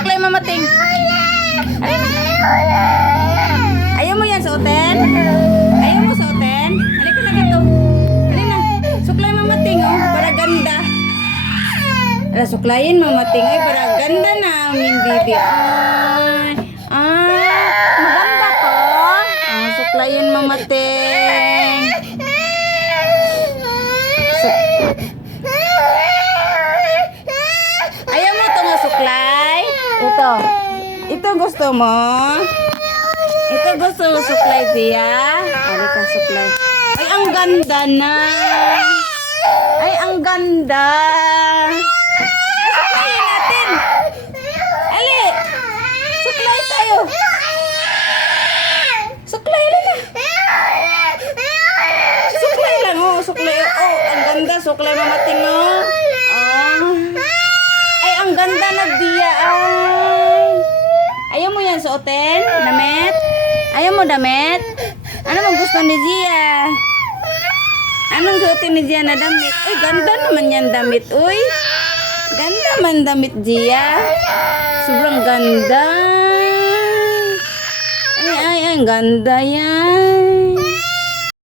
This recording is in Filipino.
suklay mamating. Ayaw mo yan suotin? Ayaw mo suotin? Halika na gato. Halika na. Suklay mamating, oh. Para ganda. Ala, suklayin mamating. Ay, para ganda na. Min bibi. Maganda to. Suklayin mamating. Ayaw mo ito suklay? Ito. Ito gusto mo? Ito gusto mo suklay, Tia? Halika, suklay. Ay, ang ganda na. Ay, ang ganda. Suklayin natin. Ali, suklay tayo. Suklay, halika. Suklay lang, oh. Suklay, oh. Ang ganda, suklay mamating, oh. Ay, ang ganda na, Dia. Ay. Ayaw mo yan suotin? Damit? Ayaw mo damit? Ano mo gusto ni Gia? Anong suotin ni Gia na damit? Uy, ganda naman yan damit. Uy, ganda man damit, Gia. Sobrang ganda. Ay, ang ganda yan.